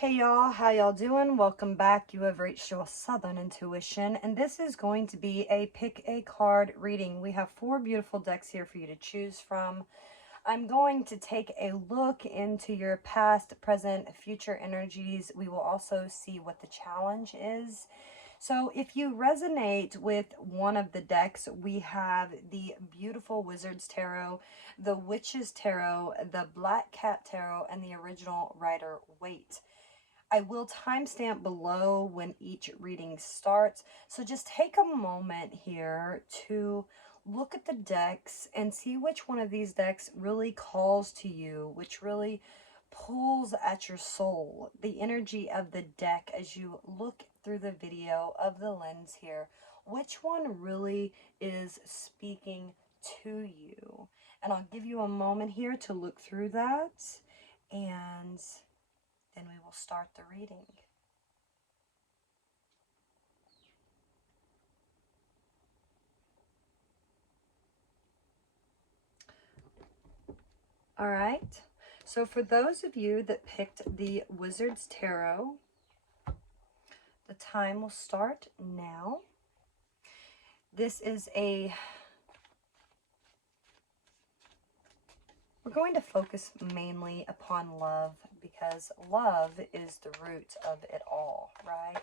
Hey y'all, how y'all doing? Welcome back. You have reached your Southern Intuition, and this is going to be a pick a card reading. We have 4 beautiful decks here for you to choose from. I'm going to take a look into your past, present, future energies. We will also see what the challenge is. So if you resonate with one of the decks, we have the beautiful Wizard's Tarot, the Witch's Tarot, the Black Cat Tarot, and the original Rider Waite. I will timestamp below when each reading starts. So just take a moment here to look at the decks and see which one of these decks really calls to you, which really pulls at your soul, the energy of the deck as you look through the video of the lens here. Which one really is speaking to you? And I'll give you a moment here to look through that, and then we will start the reading. All right. So for those of you that picked the Wizard's Tarot, the time will start now. This is we're going to focus mainly upon love because love is the root of it all, right?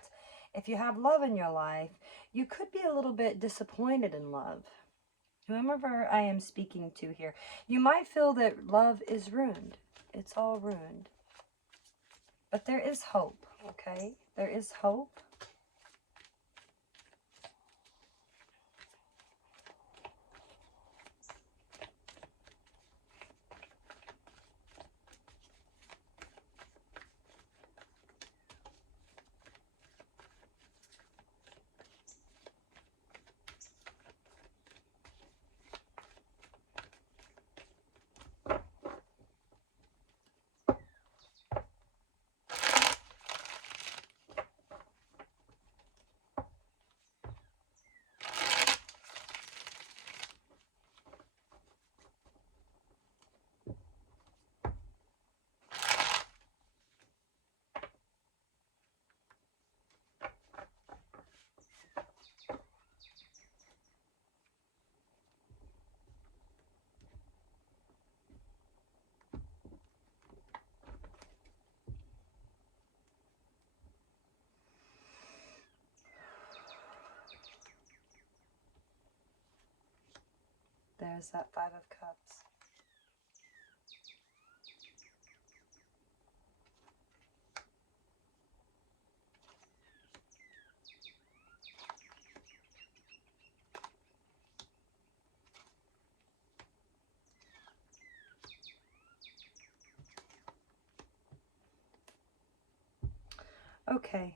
If you have love in your life, you could be a little bit disappointed in love. Whomever I am speaking to here, you might feel that love is ruined. It's all ruined. But there is hope, okay? There is hope. There's that Five of Cups. Okay.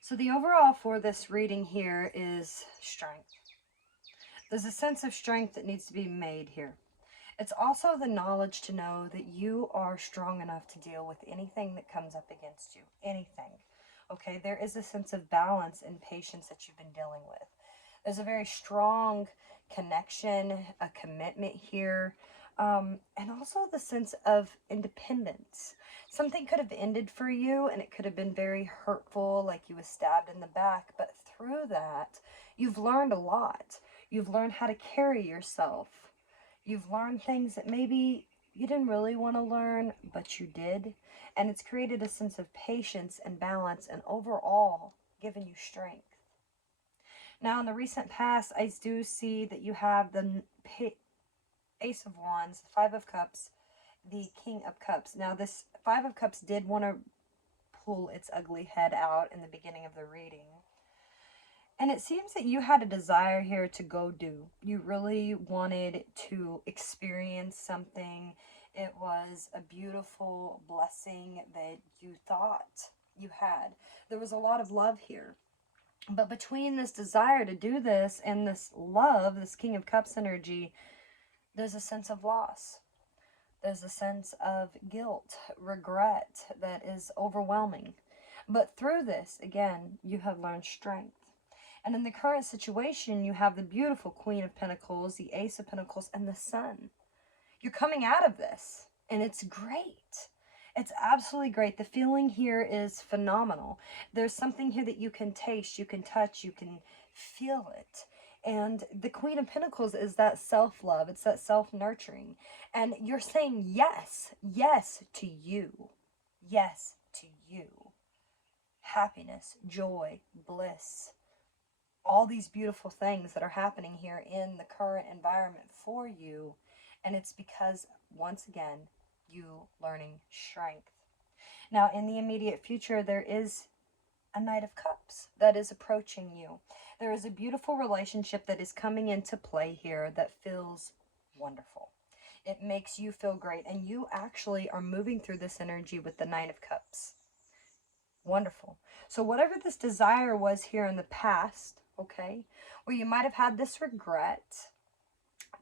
So the overall for this reading here is strength. There's a sense of strength that needs to be made here. It's also the knowledge to know that you are strong enough to deal with anything that comes up against you. Anything. Okay, there is a sense of balance and patience that you've been dealing with. There's a very strong connection, a commitment here, and also the sense of independence. Something could have ended for you and it could have been very hurtful, like you were stabbed in the back, but through that, you've learned a lot. You've learned how to carry yourself. You've learned things that maybe you didn't really want to learn, but you did. And it's created a sense of patience and balance and overall given you strength. Now, in the recent past, I do see that you have the Ace of Wands, the Five of Cups, the King of Cups. Now, this Five of Cups did want to pull its ugly head out in the beginning of the reading. And it seems that you had a desire here to go do. You really wanted to experience something. It was a beautiful blessing that you thought you had. There was a lot of love here. But between this desire to do this and this love, this King of Cups energy, there's a sense of loss. There's a sense of guilt, regret that is overwhelming. But through this, again, you have learned strength. And in the current situation, you have the beautiful Queen of Pentacles, the Ace of Pentacles, and the Sun. You're coming out of this, and it's great. It's absolutely great. The feeling here is phenomenal. There's something here that you can taste, you can touch, you can feel it. And the Queen of Pentacles is that self-love. It's that self-nurturing. And you're saying yes, yes to you. Yes to you. Happiness, joy, bliss. All these beautiful things that are happening here in the current environment for you. And it's because, once again, you learning strength. Now, in the immediate future, there is a Knight of Cups that is approaching you. There is a beautiful relationship that is coming into play here that feels wonderful. It makes you feel great, and you actually are moving through this energy with the Knight of Cups. Wonderful. So whatever this desire was here in the past, okay, where you might have had this regret,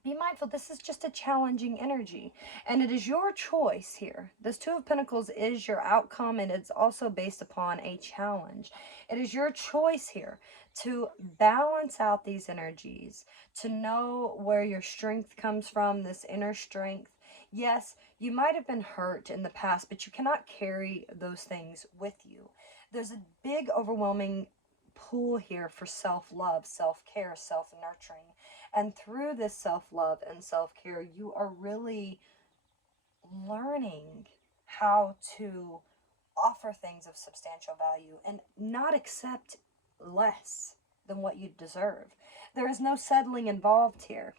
be mindful, this is just a challenging energy, and it is your choice here. This Two of Pentacles is your outcome, and it's also based upon a challenge. It is your choice here to balance out these energies, to know where your strength comes from, this inner strength. Yes, you might have been hurt in the past, but you cannot carry those things with you. There's a big, overwhelming pull here for self-love, self-care, self-nurturing. And through this self-love and self-care, you are really learning how to offer things of substantial value and not accept less than what you deserve. There is no settling involved here.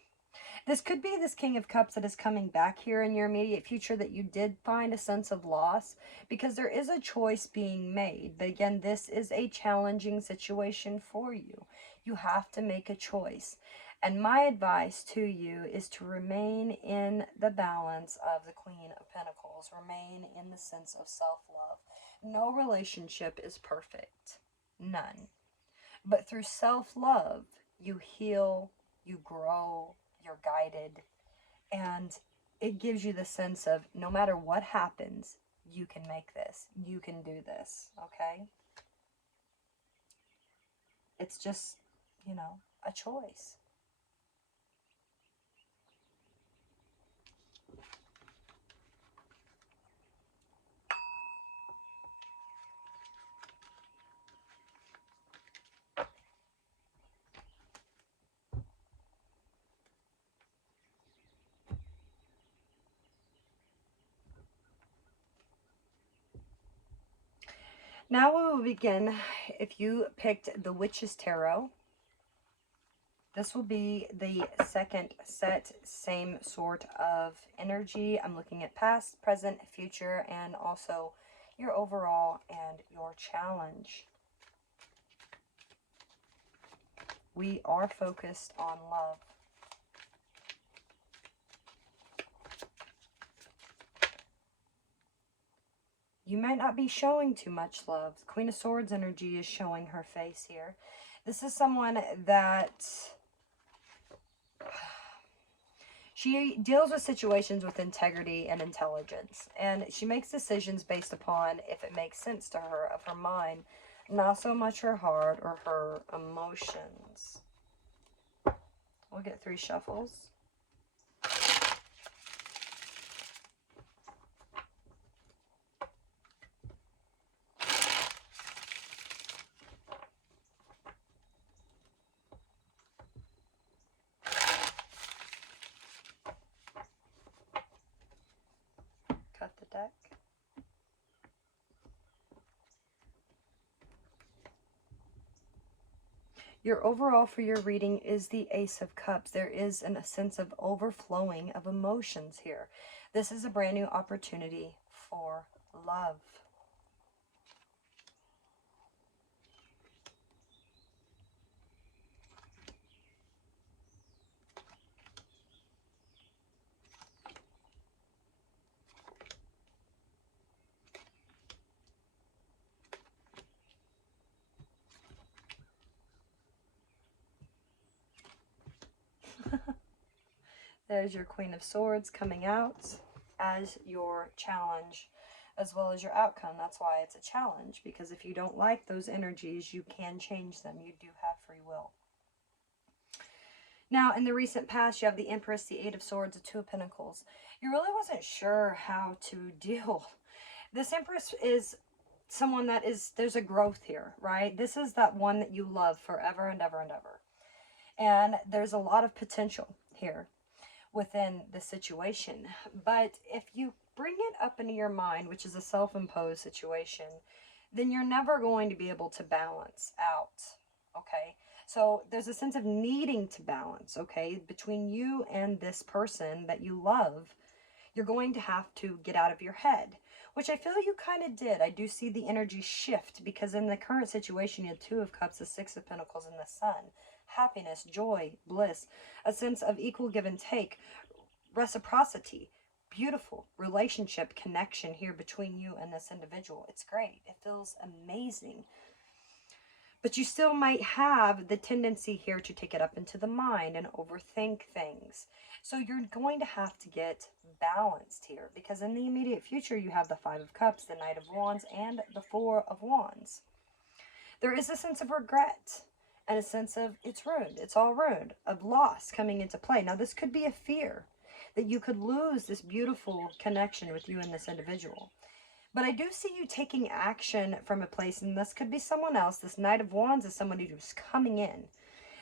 This could be this King of Cups that is coming back here in your immediate future, that you did find a sense of loss, because there is a choice being made. But again, this is a challenging situation for you. You have to make a choice. And my advice to you is to remain in the balance of the Queen of Pentacles. Remain in the sense of self-love. No relationship is perfect. None. But through self-love, you heal, you grow, you're guided, and it gives you the sense of no matter what happens, you can make this. You can do this, okay? It's just, you know, a choice. Now we will begin. If you picked the Witch's Tarot, this will be the second set, same sort of energy. I'm looking at past, present, future, and also your overall and your challenge. We are focused on love. You might not be showing too much love. Queen of Swords energy is showing her face here. This is someone that she deals with situations with integrity and intelligence, and she makes decisions based upon if it makes sense to her, of her mind, not so much her heart or her emotions. We'll get 3 shuffles. Cut the deck. Your overall for your reading is the Ace of Cups. There is a sense of overflowing of emotions here. This is a brand new opportunity for love. There's your Queen of Swords coming out as your challenge, as well as your outcome. That's why it's a challenge, because if you don't like those energies, you can change them. You do have free will. Now, in the recent past, you have the Empress, the Eight of Swords, the Two of Pentacles. You really wasn't sure how to deal This Empress is someone that is, there's a growth here, right? This is that one that you love forever and ever and ever. And there's a lot of potential here within the situation. But if you bring it up into your mind, which is a self-imposed situation, then you're never going to be able to balance out, okay? So there's a sense of needing to balance, okay, between you and this person that you love. You're going to have to get out of your head, which I feel you kind of did. I do see the energy shift, because in the current situation, you had Two of Cups, the Six of Pentacles, and the Sun. Happiness, joy, bliss, a sense of equal give and take, reciprocity, beautiful relationship connection here between you and this individual. It's great. It feels amazing. But you still might have the tendency here to take it up into the mind and overthink things. So you're going to have to get balanced here, because in the immediate future, you have the Five of Cups, the Knight of Wands, and the Four of Wands. There is a sense of regret and a sense of it's ruined, it's all ruined, of loss coming into play. Now, this could be a fear that you could lose this beautiful connection with you and this individual. But I do see you taking action from a place, and this could be someone else. This Knight of Wands is somebody who's coming in.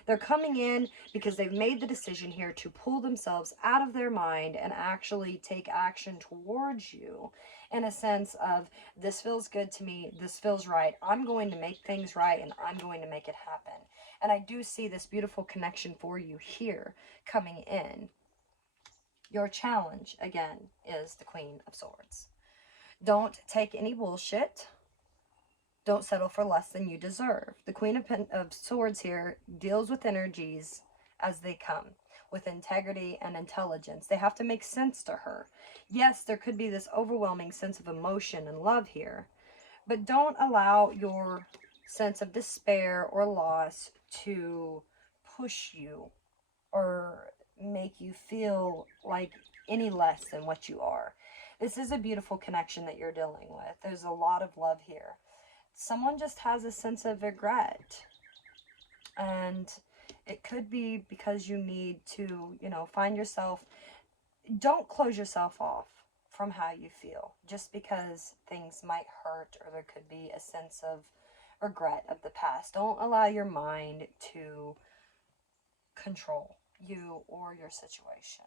They're coming in because they've made the decision here to pull themselves out of their mind and actually take action towards you in a sense of, this feels good to me, this feels right, I'm going to make things right, and I'm going to make it happen. And I do see this beautiful connection for you here coming in. Your challenge, again, is the Queen of Swords. Don't take any bullshit. Don't settle for less than you deserve. The Queen of Swords here deals with energies as they come, with integrity and intelligence. They have to make sense to her. Yes, there could be this overwhelming sense of emotion and love here, but don't allow your sense of despair or loss to push you or make you feel like any less than what you are. This is a beautiful connection that you're dealing with. There's a lot of love here. Someone just has a sense of regret. And it could be because you need to, find yourself. Don't close yourself off from how you feel just because things might hurt, or there could be a sense of regret of the past. Don't allow your mind to control you or your situation.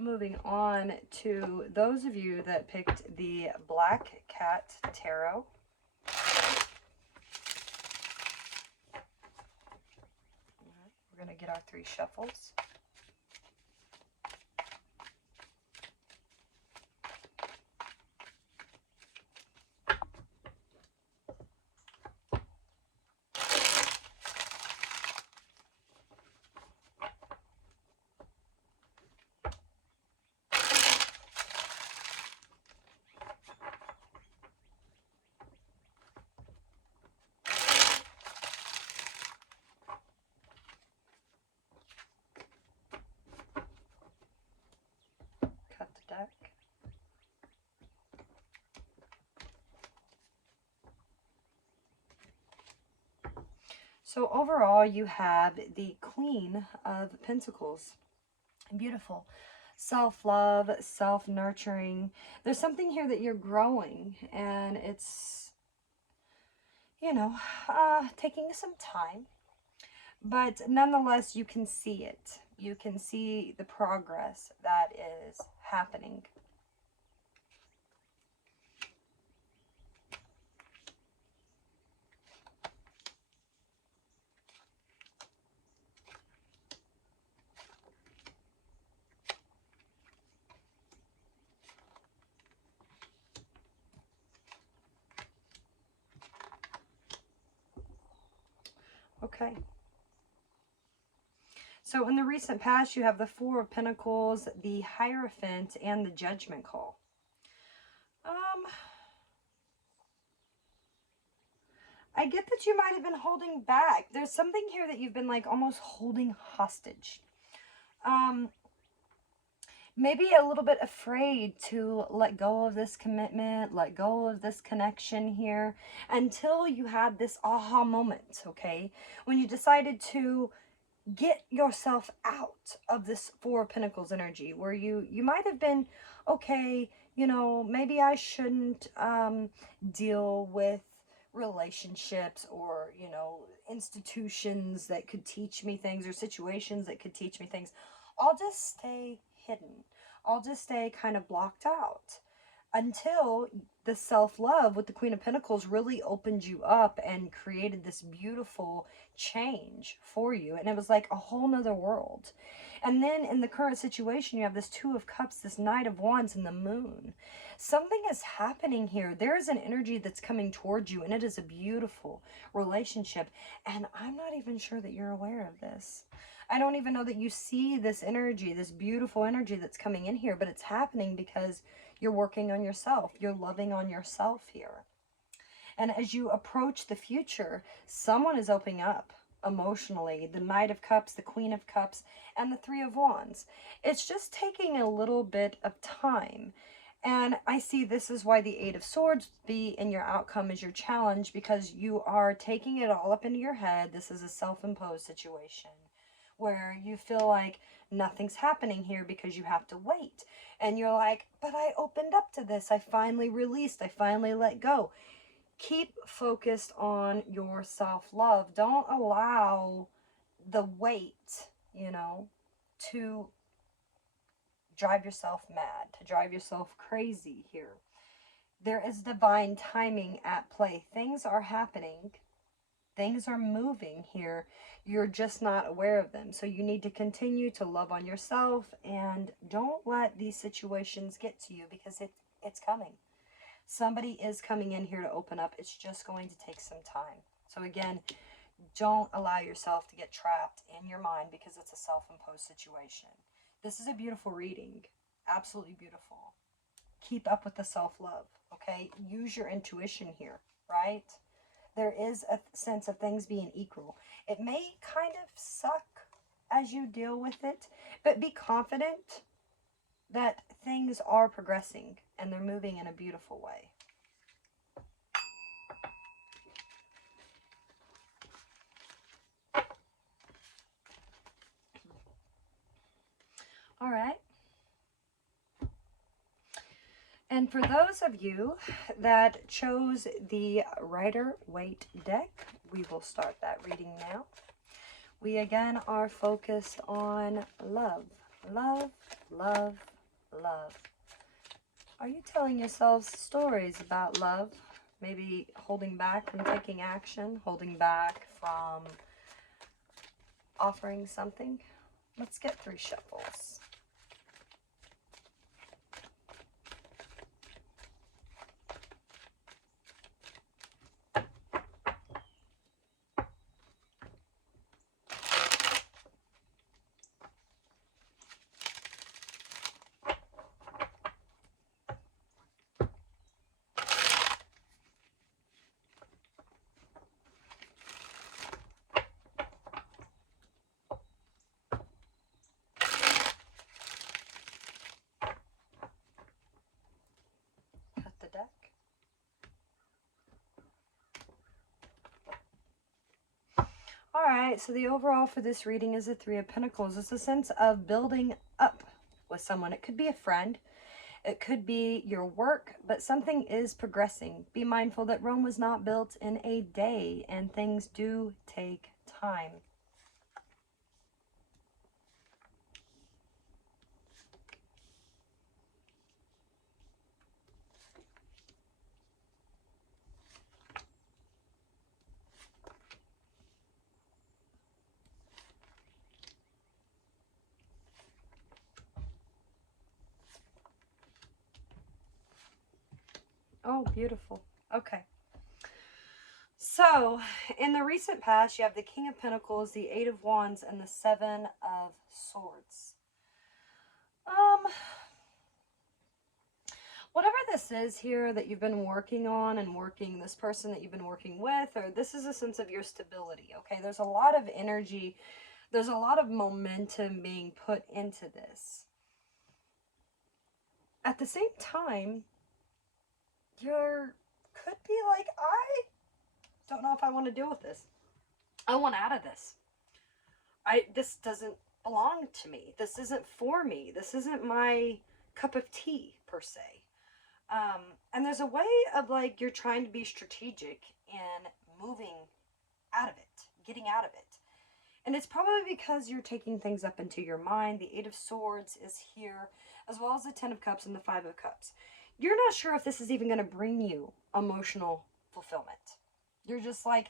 Moving on to those of you that picked the Black Cat Tarot. We're going to get our 3 shuffles. Cut the deck. So overall, you have the Queen of Pentacles. Beautiful. Self-love, self-nurturing. There's something here that you're growing, and it's, taking some time. But nonetheless, you can see it. You can see the progress that is happening. Okay. So in the recent past, you have the Four of Pentacles, the Hierophant, and the Judgment Call. I get that you might have been holding back. There's something here that you've been like almost holding hostage. maybe a little bit afraid to let go of this commitment, let go of this connection here until you had this aha moment, okay? When you decided to get yourself out of this Four of Pentacles energy where you might have been, okay, you know, maybe I shouldn't deal with relationships or, you know, institutions that could teach me things or situations that could teach me things. I'll just stay hidden. I'll just stay kind of blocked out until the self-love with the Queen of Pentacles really opened you up and created this beautiful change for you. And it was like a whole nother world. And then in the current situation, you have this Two of Cups, this Knight of Wands, and the Moon. Something is happening here. There is an energy that's coming towards you, and it is a beautiful relationship. And I'm not even sure that you're aware of this. I don't even know that you see this energy, this beautiful energy that's coming in here, but it's happening because you're working on yourself. You're loving on yourself here. And as you approach the future, someone is opening up emotionally. The Knight of Cups, the Queen of Cups, and the Three of Wands. It's just taking a little bit of time. And I see this is why the Eight of Swords be in your outcome is your challenge, because you are taking it all up into your head. This is a self-imposed situation where you feel like nothing's happening here because you have to wait. And you're like, but I opened up to this. I finally released. I finally let go. Keep focused on your self-love. Don't allow the weight, you know, to drive yourself mad, to drive yourself crazy here. There is divine timing at play. Things are happening. Things are moving here. You're just not aware of them. So you need to continue to love on yourself and don't let these situations get to you because it's coming. Somebody is coming in here to open up. It's just going to take some time. So again, don't allow yourself to get trapped in your mind because it's a self-imposed situation. This is a beautiful reading. Absolutely beautiful. Keep up with the self-love, okay? Use your intuition here, right? There is a sense of things being equal. It may kind of suck as you deal with it, but be confident that things are progressing and they're moving in a beautiful way. All right. And for those of you that chose the Rider-Waite deck, we will start that reading now. We again are focused on love. Love, love, love. Are you telling yourselves stories about love? Maybe holding back from taking action, holding back from offering something? Let's get 3 shuffles. Cut the deck. Alright, so the overall for this reading is the Three of Pentacles. It's a sense of building up with someone. It could be a friend. It could be your work, but something is progressing. Be mindful that Rome was not built in a day, and things do take time. Oh, beautiful. Okay. So, in the recent past, you have the King of Pentacles, the Eight of Wands, and the Seven of Swords. Whatever this is here that you've been working on and working, this person that you've been working with, or this is a sense of your stability, okay? There's a lot of energy. There's a lot of momentum being put into this. at the same time, you're could be like, I don't know if I want to deal with this. I want out of this. This doesn't belong to me. This isn't for me. This isn't my cup of tea, per se. And there's a way of like you're trying to be strategic in moving out of it, getting out of it. And it's probably because you're taking things up into your mind. The Eight of Swords is here, as well as the Ten of Cups and the Five of Cups. You're not sure if this is even going to bring you emotional fulfillment. You're just like,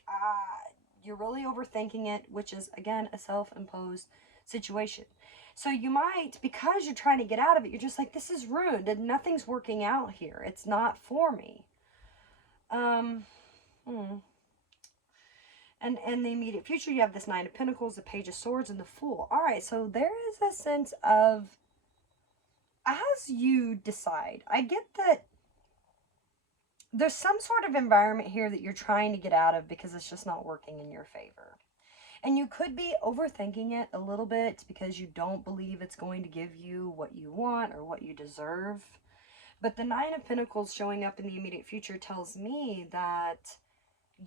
you're really overthinking it, which is, again, a self-imposed situation. So you might, because you're trying to get out of it, you're just like, this is ruined and nothing's working out here. It's not for me. And in the immediate future, you have this Nine of Pentacles, the Page of Swords, and the Fool. All right, so there is a sense of, as you decide, I get that there's some sort of environment here that you're trying to get out of because it's just not working in your favor. And you could be overthinking it a little bit because you don't believe it's going to give you what you want or what you deserve. But the Nine of Pentacles showing up in the immediate future tells me that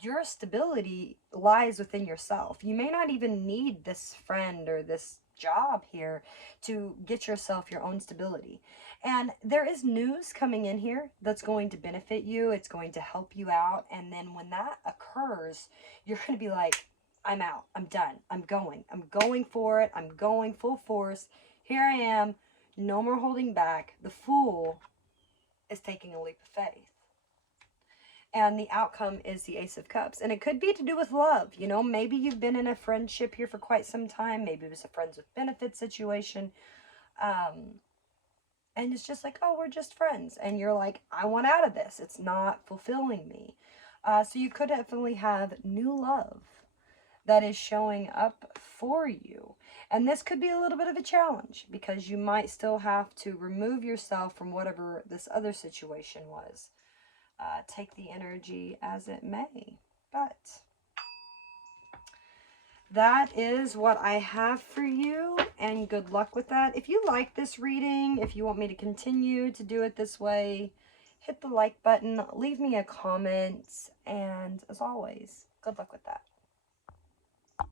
your stability lies within yourself. You may not even need this friend or this job here to get yourself your own stability. And there is news coming in here that's going to benefit you. It's going to help you out. And then when that occurs, you're going to be like, I'm out. I'm done. I'm going for it. I'm going full force. Here I am. No more holding back. The Fool is taking a leap of faith. And the outcome is the Ace of Cups. And it could be to do with love. You know, maybe you've been in a friendship here for quite some time. Maybe it was a friends with benefits situation. And it's just like, oh, we're just friends. And you're like, I want out of this. It's not fulfilling me. So you could definitely have new love that is showing up for you. And this could be a little bit of a challenge because you might still have to remove yourself from whatever this other situation was. Take the energy as it may. But that is what I have for you, and good luck with that. If you like this reading, if you want me to continue to do it this way, hit the like button, leave me a comment, and as always, good luck with that.